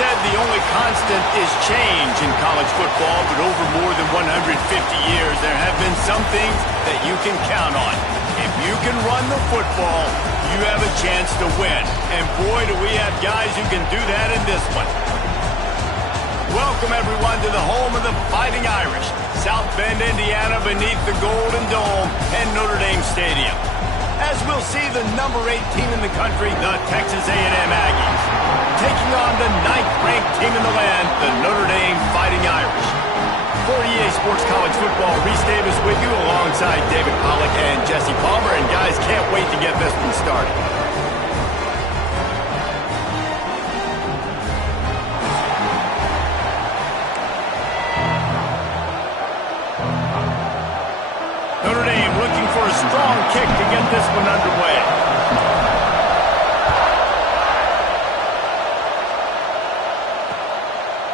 said the only constant is change in college football, but over more than 150 years, there have been some things that you can count on. If you can run the football, you have a chance to win. And boy, do we have guys who can do that in this one. Welcome, everyone, to the home of the Fighting Irish, South Bend, Indiana, beneath the Golden Dome and Notre Dame Stadium. As we'll see the number 8 team in the country, the Texas A&M Aggies, taking on the 9th-ranked team in the land, the Notre Dame Fighting Irish. For EA Sports College Football, Reese Davis with you alongside David Pollack and Jesse Palmer. And guys, can't wait to get this one started. Notre Dame looking for a strong kick to get this one underway.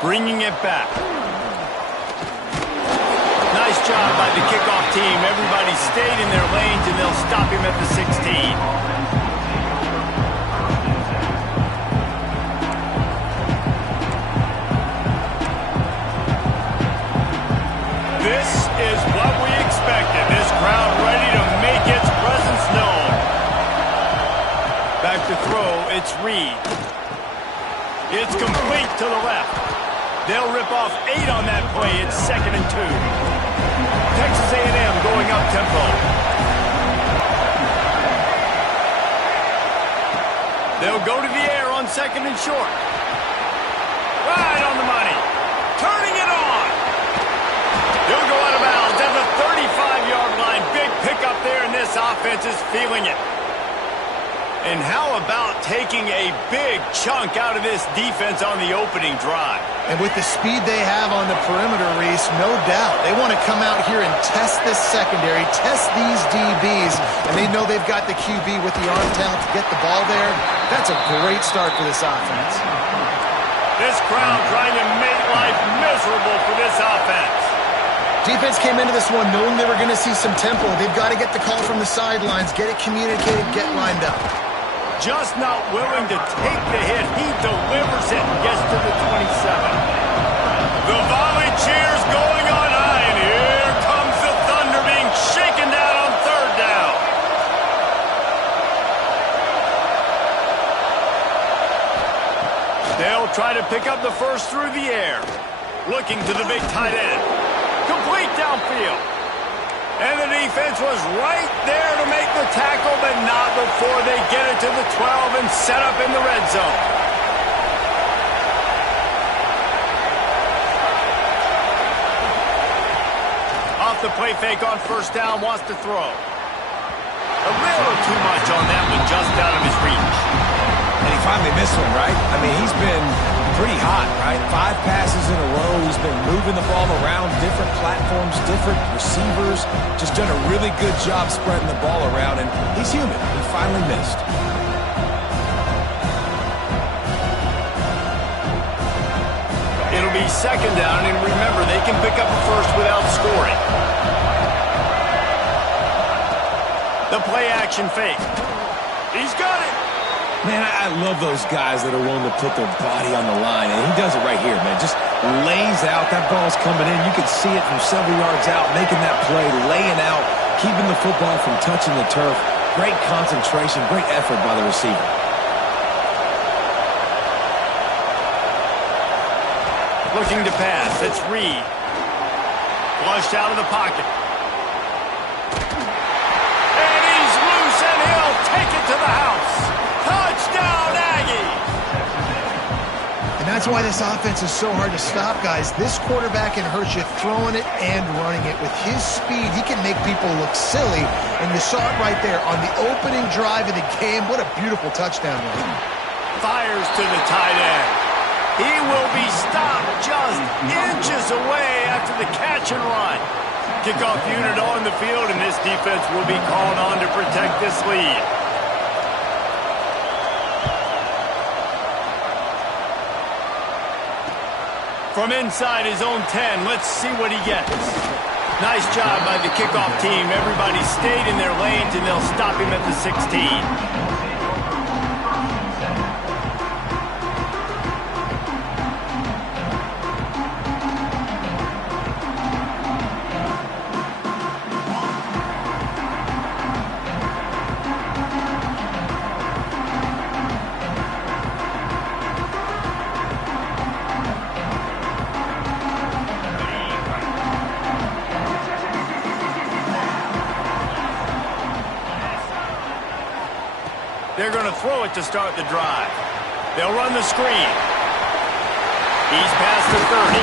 Bringing it back. Nice job by the kickoff team. Everybody stayed in their lanes, and they'll stop him at the 16. This is what we expected. This crowd ready to make its presence known. Back to throw, it's Reed. It's complete to the left. They'll rip off 8 on that play. It's 2nd and 2. Texas A&M going up tempo. They'll go to the air on 2nd and short. Right on the money. Turning it on. He'll go out of bounds at the 35-yard line. Big pickup there, and this offense is feeling it. And how about taking a big chunk out of this defense on the opening drive? And with the speed they have on the perimeter, Reese, no doubt, they want to come out here and test this secondary, test these DBs, and they know they've got the QB with the arm talent to get the ball there. That's a great start for this offense. This crowd trying to make life miserable for this offense. Defense came into this one knowing they were going to see some tempo. They've got to get the call from the sidelines, get it communicated, get lined up. Just not willing to take the hit. He delivers it and gets to the 27. The volley cheers going on high, and here comes the Thunder being shaken down on 3rd down. They'll try to pick up the first through the air. Looking to the big tight end. Complete downfield. And the defense was right there to make the tackle, but not before they get it to the 12 and set up in the red zone. Off the play fake on 1st down, wants to throw. A little too much on that one, just out of his reach. And he finally missed one, right? I mean, he's been pretty hot, right? 5 passes in a row. He's been moving the ball around different platforms, different receivers. Just done a really good job spreading the ball around, and he's human. He finally missed. It'll be 2nd down, and remember, they can pick up a first without scoring. The play action fake. He's got it. Man, I love those guys that are willing to put their body on the line, and he does it right here, man. Just lays out. That ball's coming in. You can see it from several yards out, making that play, laying out, keeping the football from touching the turf. Great concentration, great effort by the receiver. Looking to pass. It's Reed. Flushed out of the pocket. And he's loose, and he'll take it to the house. Touchdown, Aggie! And that's why this offense is so hard to stop, guys. This quarterback can hurt you throwing it and running it. With his speed, he can make people look silly. And you saw it right there on the opening drive of the game. What a beautiful touchdown run. Fires to the tight end. He will be stopped just inches away after the catch and run. Kickoff unit on the field, and this defense will be called on to protect this lead. From inside his own 10, let's see what he gets. Nice job by the kickoff team. Everybody stayed in their lanes, and they'll stop him at the 16. they're going to throw it to start the drive. They'll run the screen. He's past the 30.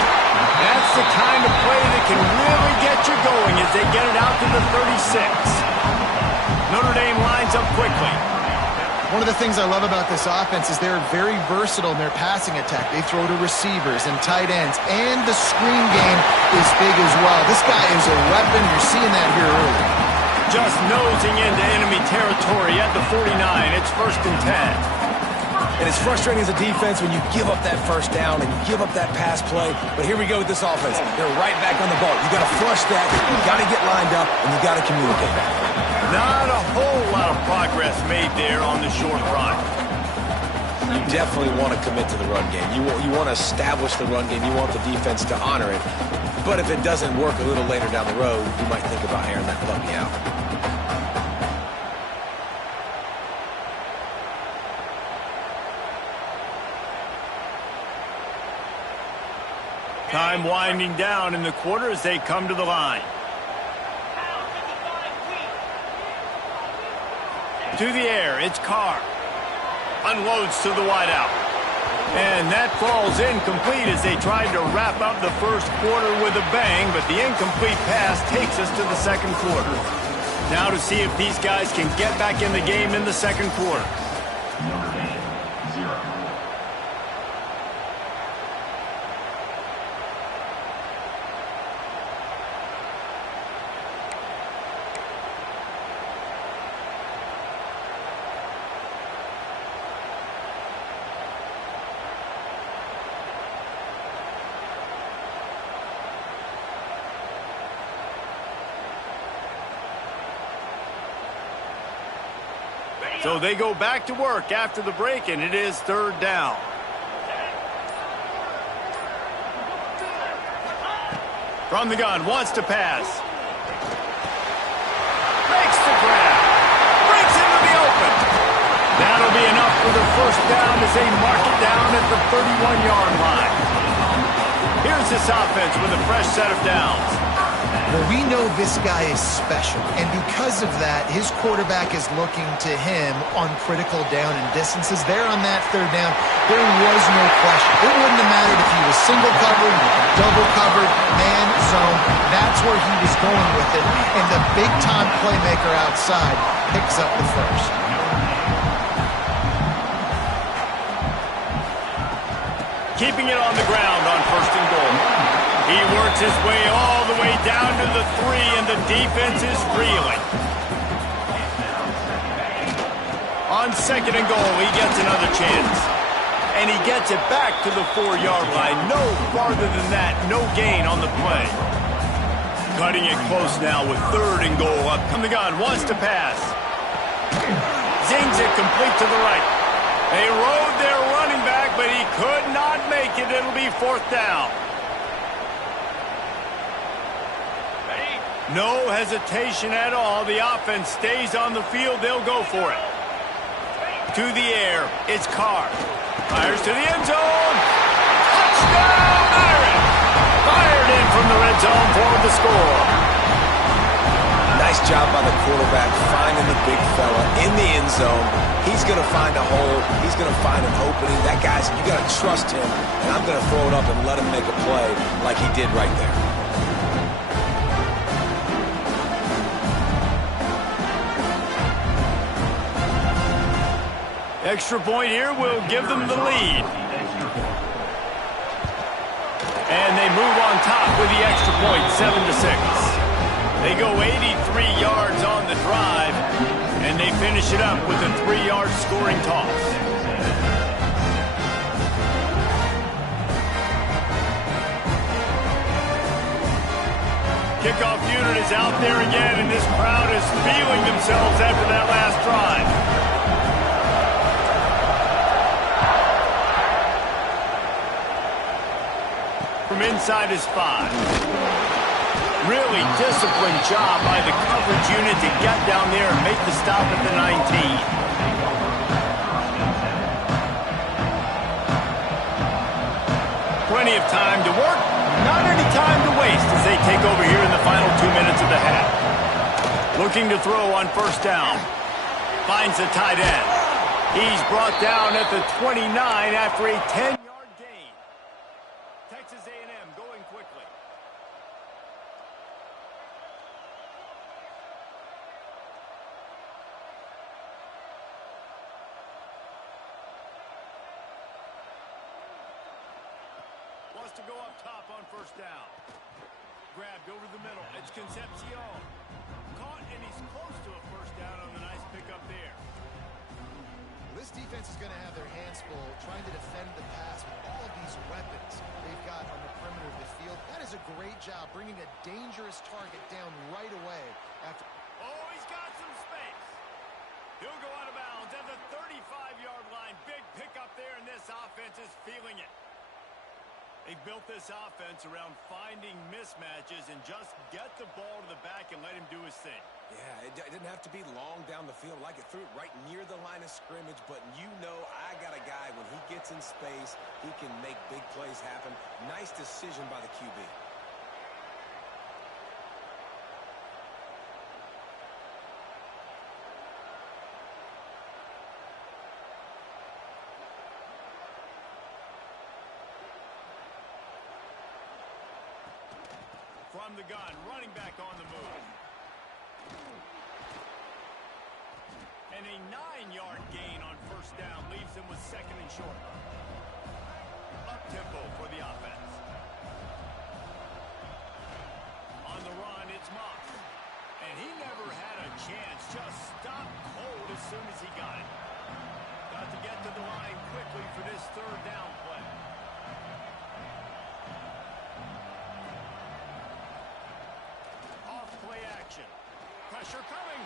That's the kind of play that can really get you going as they get it out to the 36. Notre Dame lines up quickly. One of the things I love about this offense is they're very versatile in their passing attack. They throw to receivers and tight ends, and the screen game is big as well. This guy is a weapon. You're seeing that here early. Just nosing into enemy territory at the 49. It's 1st and 10. And it's frustrating as a defense when you give up that first down and you give up that pass play. But here we go with this offense. They're right back on the ball. You got to flush that. You got to get lined up, and you got to communicate. Not a whole lot of progress made there on the short run. You definitely want to commit to the run game. You want to establish the run game. You want the defense to honor it. But if it doesn't work a little later down the road, you might think about airing that puppy out. Time winding down in the quarter as they come to the line. To the air, it's Carr. Unloads to the wideout. And that falls incomplete as they tried to wrap up the first quarter with a bang, but the incomplete pass takes us to the second quarter. Now to see if these guys can get back in the game in the second quarter. Notre Dame, 0. So they go back to work after the break, and it is 3rd down. From the gun, wants to pass. Makes the grab. Breaks into the open. That'll be enough for the first down as they mark it down at the 31-yard line. Here's this offense with a fresh set of downs. Well, we know this guy is special, and because of that, his quarterback is looking to him on critical down and distances. There on that 3rd down, there was no question. It wouldn't have mattered if he was single covered, double covered, man, zone. That's where he was going with it, and the big-time playmaker outside picks up the first. Keeping it on the ground on 1st and goal. He works his way all the way down to the 3, and the defense is reeling. On 2nd and goal, he gets another chance. And he gets it back to the 4-yard line. No farther than that, no gain on the play. Cutting it close now with 3rd and goal. Up come the gun, wants to pass. Zings it complete to the right. They rode their running back, but he could not make it. It'll be 4th down. No hesitation at all. The offense stays on the field. They'll go for it. To the air, it's Carr. Fires to the end zone. Touchdown, Irish! Fired in from the red zone for the score. Nice job by the quarterback finding the big fella in the end zone. He's going to find a hole. He's going to find an opening. That guy's, you got to trust him. And I'm going to throw it up and let him make a play like he did right there. Extra point here will give them the lead. And they move on top with the extra point, 7-6. They go 83 yards on the drive, and they finish it up with a 3-yard scoring toss. Kickoff unit is out there again, and this crowd is feeling themselves after that last drive. From inside his 5. Really disciplined job by the coverage unit to get down there and make the stop at the 19. Plenty of time to work, not any time to waste as they take over here in the final 2 minutes of the half. Looking to throw on 1st down. Finds the tight end. He's brought down at the 29 after a 10-yard gain. Texas A&M going quickly. Wants to go up top on first down. Grabbed over the middle. It's Concepcion. Caught, and he's close to a first down on the nice pickup there. This defense is going to have their hands full trying to defend the pass with all of these weapons they've got on the perimeter of the field. That is a great job bringing a dangerous target down right away after. Oh, he's got some space. He'll go out of bounds at the 35-yard line. Big pickup there, and this offense is feeling it. They built this offense around finding mismatches and just get the ball to the back and let him do his thing. Yeah, it didn't have to be long down the field. Like it threw it right near the line of scrimmage, but you know I got a guy, when he gets in space, he can make big plays happen. Nice decision by the QB. From the gun, running back on the move. And a 9-yard gain on first down leaves him with second and short. Up-tempo for the offense. On the run, it's Moss. And he never had a chance. Just stopped cold as soon as he got it. Got to get to the line quickly for this third down play. Pressure coming.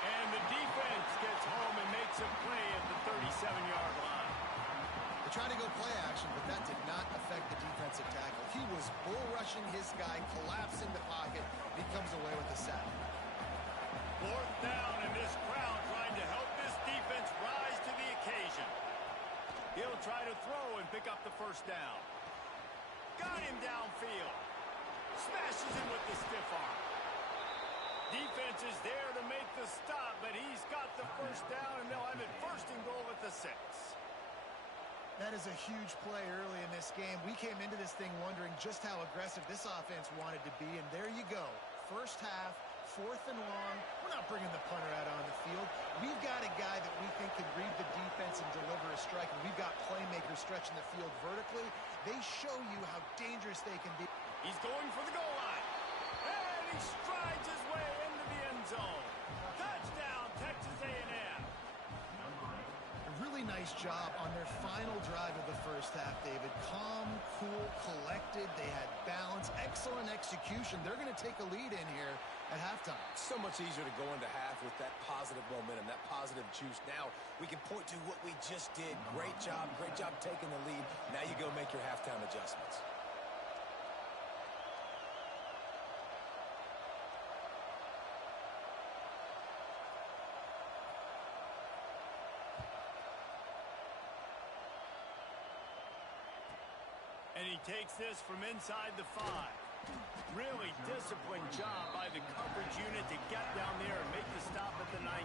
And the defense gets home and makes a play at the 37-yard line. They tried to go play action, but that did not affect the defensive tackle. He was bull rushing his guy, collapsing the pocket. He comes away with a sack. Fourth down, and this crowd trying to help this defense rise to the occasion. He'll try to throw and pick up the first down. Got him downfield. Smashes him with the stiff arm. Defense is there to make the stop, but he's got the first down, and they'll have it first and goal at the 6. That is a huge play early in this game. We came into this thing wondering just how aggressive this offense wanted to be, and there you go. First half, 4th and long. We're not bringing the punter out on the field. We've got a guy that we think can read the defense and deliver a strike, and we've got playmakers stretching the field vertically. They show you how dangerous they can be. He's going for the goal line. And he strides his way into the end zone. Touchdown, Texas A&M. A really nice job on their final drive of the first half, David. Calm, cool, collected. They had balance, excellent execution. They're going to take a lead in here at halftime. So much easier to go into half with that positive momentum, that positive juice. Now we can point to what we just did. Great job taking the lead. Now you go make your halftime adjustments. And he takes this from inside the 5. Really disciplined job by the coverage unit to get down there and make the stop at the 19.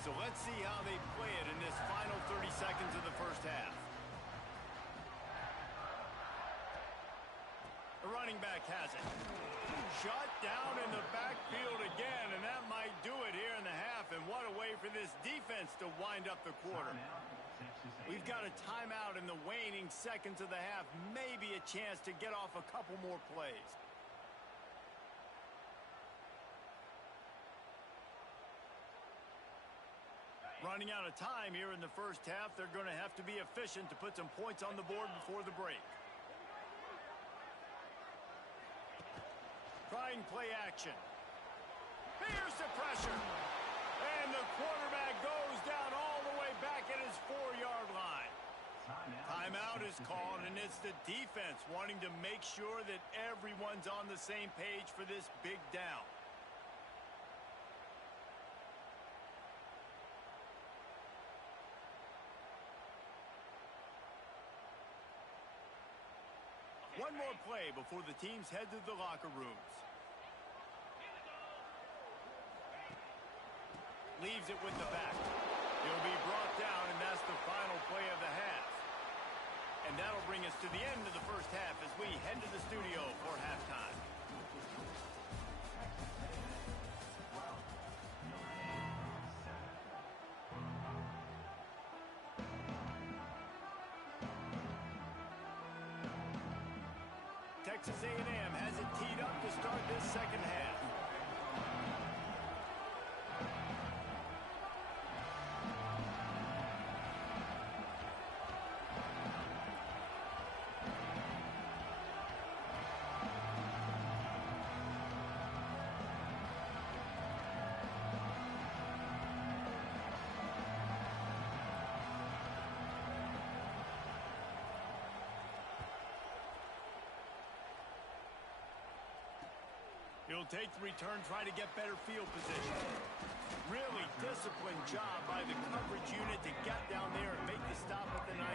So let's see how they play it in this final 30 seconds of the first half. The running back has it. Shut down in the backfield again, and that might do it here in the half. And what a way for this defense to wind up the quarter. We've got a timeout in the waning seconds of the half. Maybe a chance to get off a couple more plays. Running out of time here in the first half. They're going to have to be efficient to put some points on the board before the break. Trying play action. Here's the pressure. And the quarterback goes down all the way back at his 4-yard line. Timeout is called, and it's the defense wanting to make sure that everyone's on the same page for this big down. One more play before the teams head to the locker rooms. Leaves it with the back. He'll be brought down, and that's the final play of the half. And that'll bring us to the end of the first half as we head to the studio for halftime. Texas A&M has it teed up to start this second half. He'll take the return, try to get better field position. Really disciplined job by the coverage unit to get down there and make the stop at the 19.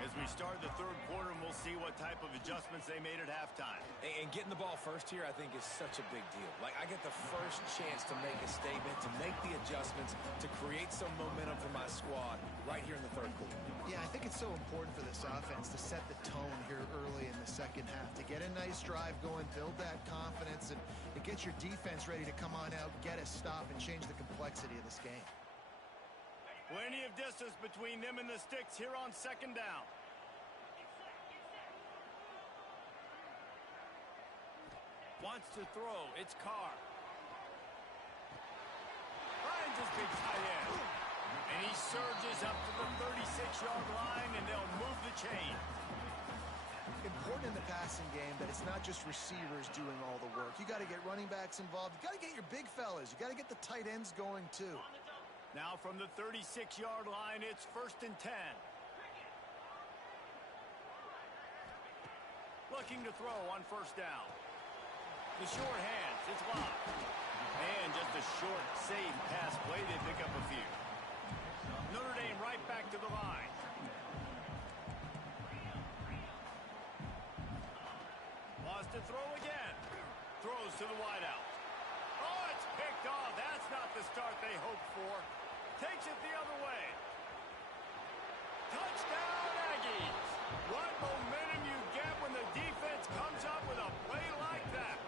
As we start the third quarter, and we'll see what type of adjustments they made at halftime. And getting the ball first here, I think, is such a big deal. Like, I get the first chance to make a statement, to make the adjustments, to create some momentum for my squad right here in the third quarter. Yeah, I think it's so important for this offense to set the tone here early in the second half, to get a nice drive going, build that confidence, and to get your defense ready to come on out, get a stop, and change the complexity of this game. Plenty of distance between them and the sticks here on second down. Wants to throw. It's Carr. Finds his big tight end. And he surges up to the 36-yard line, and they'll move the chain. Important in the passing game that it's not just receivers doing all the work. You got to get running backs involved. You got to get your big fellas. You got to get the tight ends going too. Now from the 36-yard line, it's 1st and 10. Looking to throw on first down. The short hands, it's locked. And just a short, safe pass play, they pick up a few. Notre Dame right back to the line. Wants to throw again. Throws to the wideout. Oh, it's picked off. That's not the start they hoped for. Takes it the other way. Touchdown, Aggies. What momentum you get when the defense comes up with a play like that.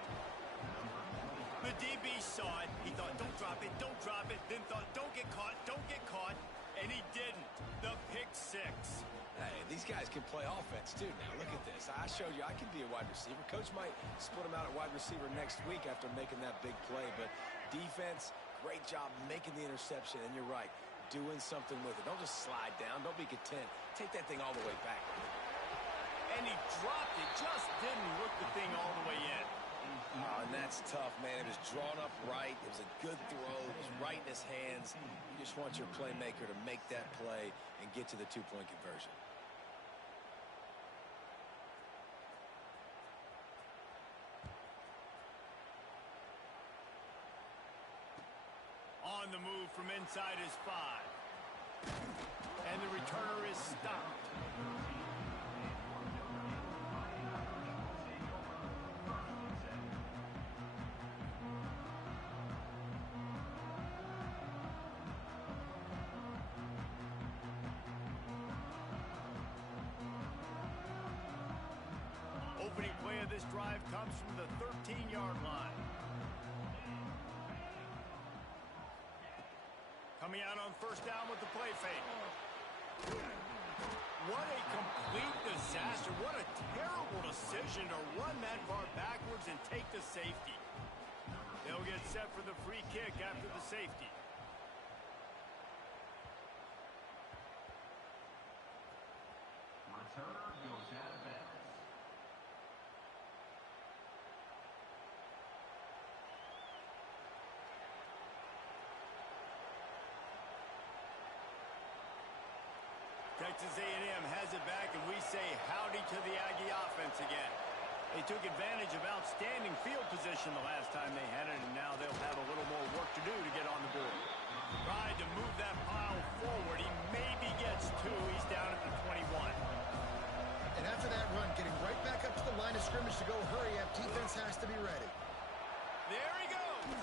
The DB saw it. He thought, don't drop it, don't drop it. Then thought, don't get caught, don't get caught. And he didn't. The pick six. Hey, these guys can play offense, too. Now, look at this. I showed you I can be a wide receiver. Coach might split him out at wide receiver next week after making that big play. But defense, great job making the interception. And you're right, doing something with it. Don't just slide down. Don't be content. Take that thing all the way back. And he dropped it. Just didn't look the thing all the way in. Oh, and that's tough, man. It was drawn up right. It was a good throw. It was right in his hands. You just want your playmaker to make that play and get to the two-point conversion. On the move from inside his 5. And the returner is stopped. Opening play of this drive comes from the 13-yard line. Coming out on first down with the play fake. What a complete disaster. What a terrible decision to run that far backwards and take the safety. They'll get set for the free kick after the safety. Returner goes Texas A&M has it back, and we say howdy to the Aggie offense again. They took advantage of outstanding field position the last time they had it, and now they'll have a little more work to do to get on the board. Tried to move that pile forward. He maybe gets two. He's down at the 21. And after that run, getting right back up to the line of scrimmage to go hurry up, defense has to be ready. There he goes.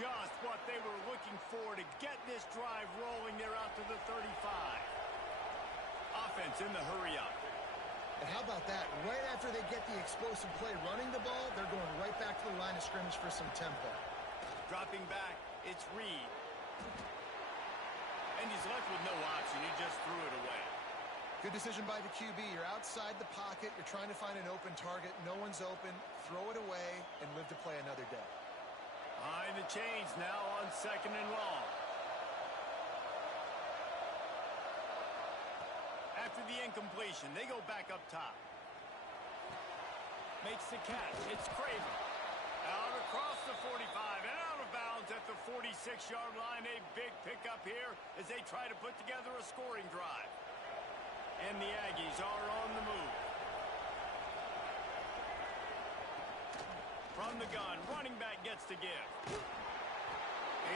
Just what they were looking for to get this drive rolling. They're out to the 35. Offense in the hurry up. And how about that? Right after they get the explosive play running the ball, they're going right back to the line of scrimmage for some tempo. Dropping back, it's Reed. And he's left with no option. He just threw it away. Good decision by the QB. You're outside the pocket. You're trying to find an open target. No one's open. Throw it away and live to play another day. Behind the chains now on 2nd and long. After the incompletion, they go back up top. Makes the catch. It's Craven. Out across the 45 and out of bounds at the 46-yard line. A big pickup here as they try to put together a scoring drive. And the Aggies are on the move. From the gun, running back gets to give.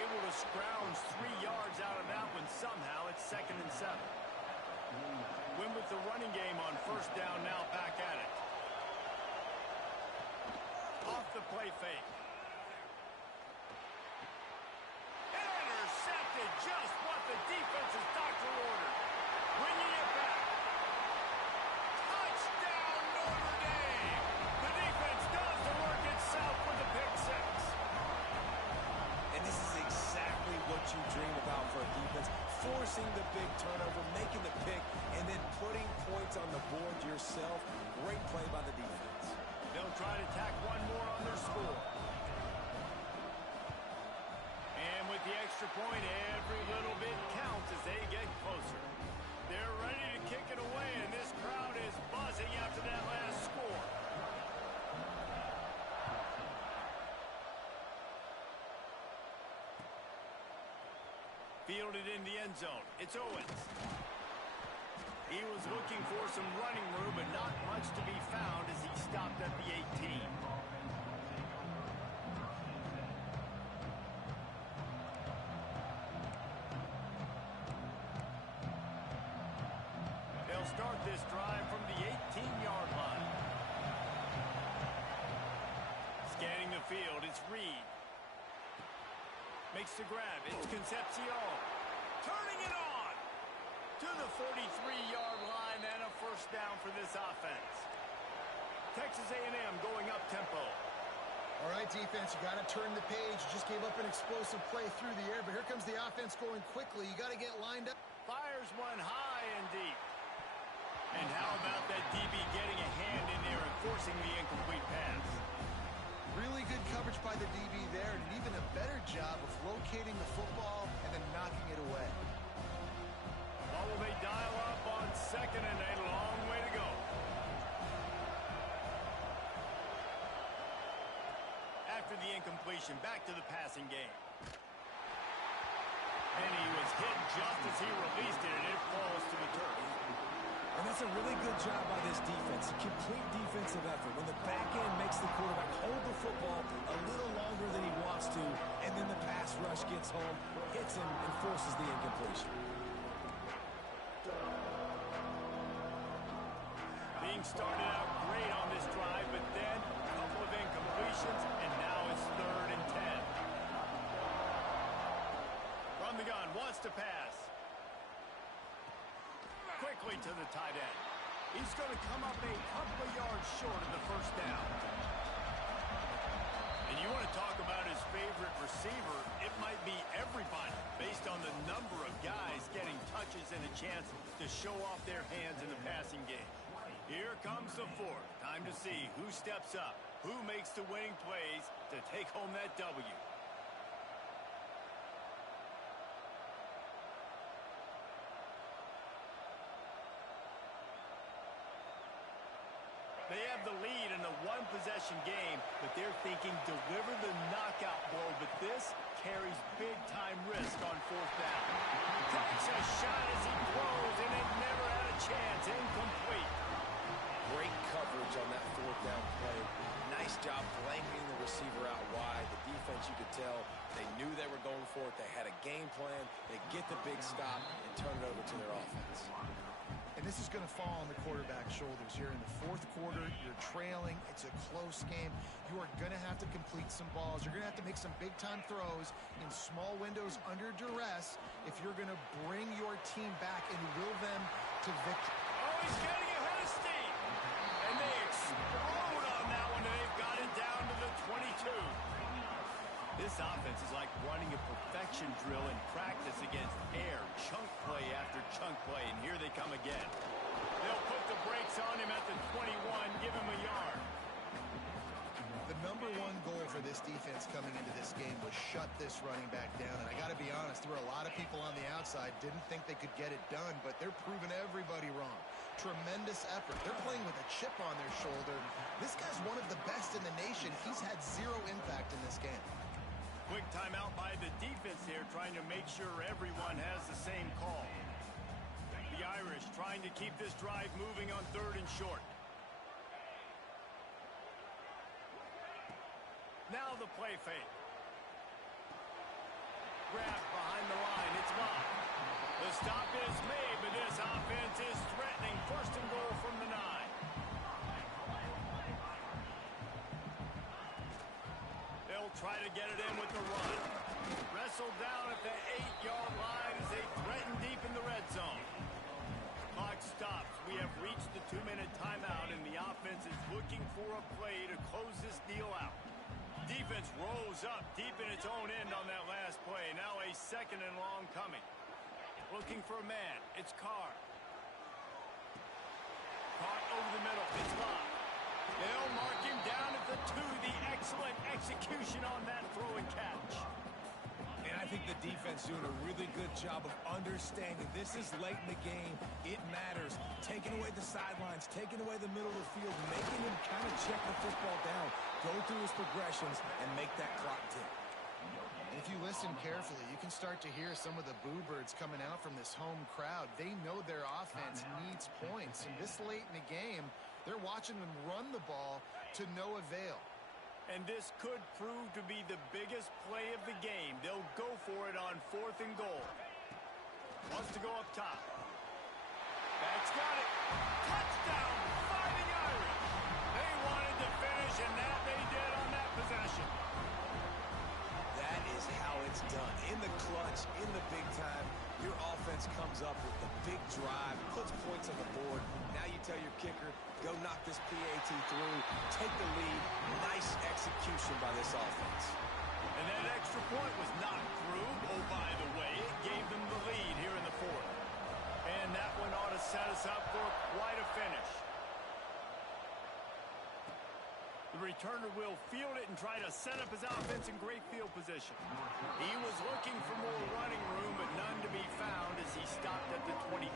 Able to scrounge 3 yards out of that one. Somehow it's 2nd and 7. Win with the running game on 1st down, now back at it. Off the play fake. Intercepted, just what the defense's doctor ordered. Bringing it back. Touchdown, Notre Dame. The defense does the work itself with a pick six. And this is exactly what you dream about for a defense. Forcing the big turnover, making the pick, and then putting points on the board yourself. Great play by the defense. They'll try to tack one more on their score. And with the extra point, every little bit counts as they get closer. They're ready to kick it away, and this crowd is buzzing after that last score. Fielded in the end zone. It's Owens. He was looking for some running room, but not much to be found as he stopped at the 18. They'll start this drive from the 18-yard line. Scanning the field, it's Reed. Makes the grab. It's Concepcion. Turning it on to the 43-yard line and a 1st down for this offense. Texas A&M going up tempo. All right, defense, you got to turn the page. You just gave up an explosive play through the air, but here comes the offense going quickly. You got to get lined up. Fires one high and deep. And how about that DB getting a hand in there and forcing the incomplete pass? Really good coverage by the DB there, and even a better job of locating the football and then knocking it away. What will they dial up on 2nd and a long way to go? After the incompletion, back to the passing game. And he was hit just as he released it, and it falls to the turf. And that's a really good job by this defense. Complete defensive effort. When the back end makes the quarterback hold the football a little longer than he wants to, and then the pass rush gets home, hits him, and forces the incompletion. Being started out great on this drive, but then a couple of incompletions, and now it's 3rd and 10. From the gun, wants to pass. Quickly to the tight end. He's going to come up a couple of yards short of the 1st down. And you want to talk about his favorite receiver, it might be everybody based on the number of guys getting touches and a chance to show off their hands in the passing game. Here comes the 4th. Time to see who steps up, who makes the winning plays to take home that W. They have the lead in a one-possession game, but they're thinking deliver the knockout blow, but this carries big-time risk on fourth down. Takes a shot as he throws, and it never had a chance. Incomplete. Great coverage on that fourth down play. Nice job blanketing the receiver out wide. The defense, you could tell, they knew they were going for it. They had a game plan. They get the big stop and turn it over to their offense. And this is going to fall on the quarterback's shoulders here in the fourth quarter. You're trailing. It's a close game. You are going to have to complete some balls. You're going to have to make some big-time throws in small windows under duress if you're going to bring your team back and will them to victory. Oh, he's getting ahead of steam. And they explode on that one, and they've got it down to the 22. This offense is like running a perfection drill in practice against air. Chunk play after chunk play, and here they come again. They'll put the brakes on him at the 21, give him a yard. The number one goal for this defense coming into this game was shut this running back down. And I got to be honest, there were a lot of people on the outside didn't think they could get it done, but they're proving everybody wrong. Tremendous effort. They're playing with a chip on their shoulder. This guy's one of the best in the nation. He's had zero impact in this game. Quick timeout by the defense here, trying to make sure everyone has the same call. The Irish trying to keep this drive moving on 3rd and short. Now the play fake. Grab behind the line. It's Mott. The stop is made, but this offense is threatening. 1st and goal from the 9. They'll try to get it in with the run. Wrestled down at the 8-yard line as they threaten deep in the red zone. Clock stops. We have reached the 2-minute timeout, and the offense is looking for a play to close this deal out. Defense rolls up deep in its own end on that last play. Now a 2nd and long coming. Looking for a man. It's Carr. Caught over the middle. It's Lott. They'll mark him down at the 2. The excellent execution on that throw and catch. And I think the defense doing a really good job of understanding this is late in the game. It matters. Taking away the sidelines, taking away the middle of the field, making him kind of check the football down, go through his progressions, and make that clock tick. And if you listen carefully, you can start to hear some of the boo birds coming out from this home crowd. They know their offense needs points. And this late in the game, they're watching them run the ball to no avail. And this could prove to be the biggest play of the game. They'll go for it on 4th and goal. Wants to go up top. That's got it. Touchdown, Fighting Irish. They wanted to finish, and that they did on that possession. That is how it's done. In the clutch, in the big time, your offense comes up with the big drive, puts points on the board. Now you tell your kicker, go knock this PAT through, take the lead. Nice execution by this offense. And that extra point was not through. Oh, by the way, it gave them the lead here in the 4th. And that one ought to set us up for quite a finish. The returner will field it and try to set up his offense in great field position. He was looking for more running room, but none to be found as he stopped at the 23.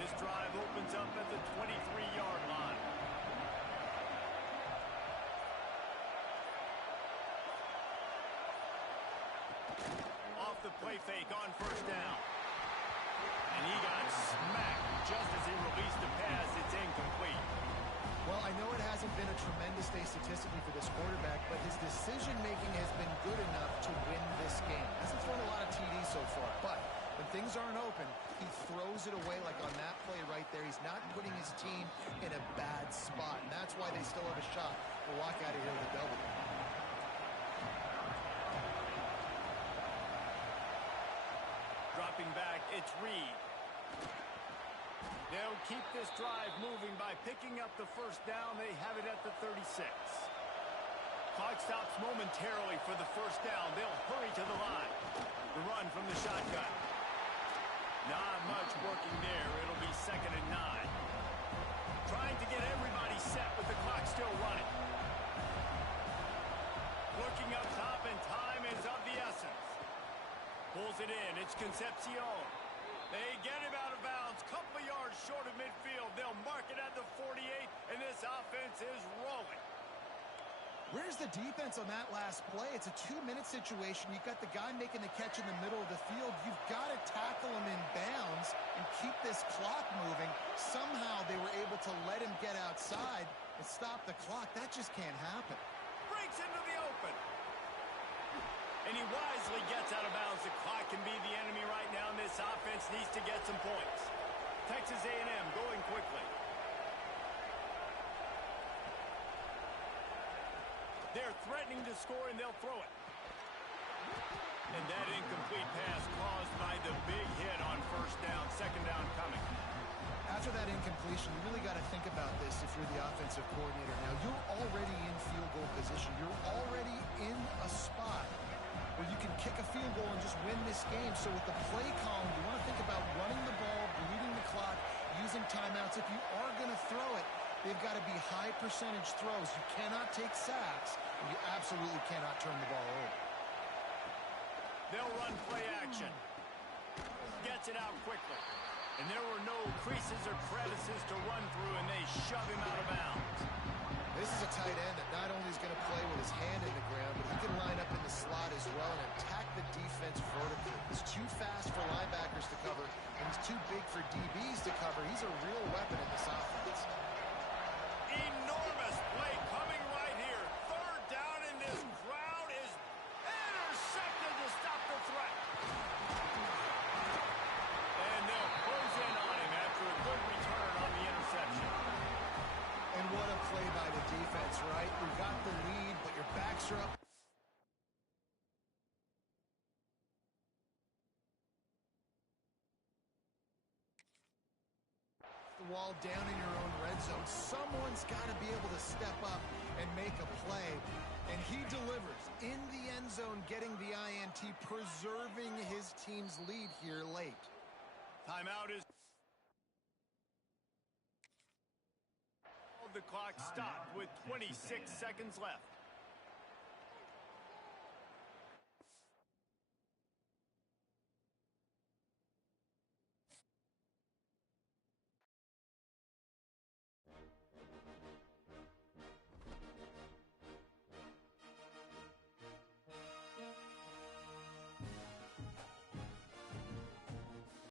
This drive opens up at the 23-yard line. Off the play fake on 1st down. And he got smacked just as he released the pass. It's incomplete. Well, I know it hasn't been a tremendous day statistically for this quarterback, but his decision-making has been good enough to win this game. Hasn't thrown a lot of TDs so far, but when things aren't open, he throws it away like on that play right there. He's not putting his team in a bad spot, and that's why they still have a shot to walk out of here with a W. Dropping back, it's Reed. They'll keep this drive moving by picking up the 1st down. They have it at the 36. Clock stops momentarily for the 1st down. They'll hurry to the line. The run from the shotgun. Not much working there. It'll be 2nd and 9. Trying to get everybody set with the clock still running. Looking up top, and time is of the essence. Concepcion. They get him out of bounds, couple of yards short of midfield. They'll mark it at the 48, and this offense is rolling. Where's the defense on that last play? It's a 2-minute situation. You've got the guy making the catch in the middle of the field. You've got to tackle him in bounds and keep this clock moving. Somehow they were able to let him get outside and stop the clock. That just can't happen. Breaks into the open. And he wisely gets out of bounds. The clock can be the enemy right now, and this offense needs to get some points. Texas A&M going quickly. They're threatening to score, and they'll throw it. And that incomplete pass caused by the big hit on first down, second down coming. After that incompletion, you really got to think about this if you're the offensive coordinator. Now, you're already in field goal position. You're already in a spot where you can kick a field goal and just win this game. So with the play column, you want to think about running the ball, bleeding the clock, using timeouts. If you are going to throw it, they've got to be high percentage throws. You cannot take sacks, and you absolutely cannot turn the ball over. They'll run play action. Gets it out quickly. And there were no creases or crevices to run through, and they shove him out of bounds. This is a tight end that not only is going to play with his hand in the ground, but he can line up in the slot as well and attack the defense vertically. He's too fast for linebackers to cover, and he's too big for DBs to cover. He's a real weapon in this offense. Enormous play coming right here. Third down, and this crowd is intercepted to stop the threat. And they'll close in on him after a good return on the interception. And what a play by the defense, right? You got the lead, but your backs are up. The wall down in your own red zone. Someone's got to be able to step up and make a play. And he delivers in the end zone, getting the INT, preserving his team's lead here late. Timeout is... The clock stopped with 26 seconds left.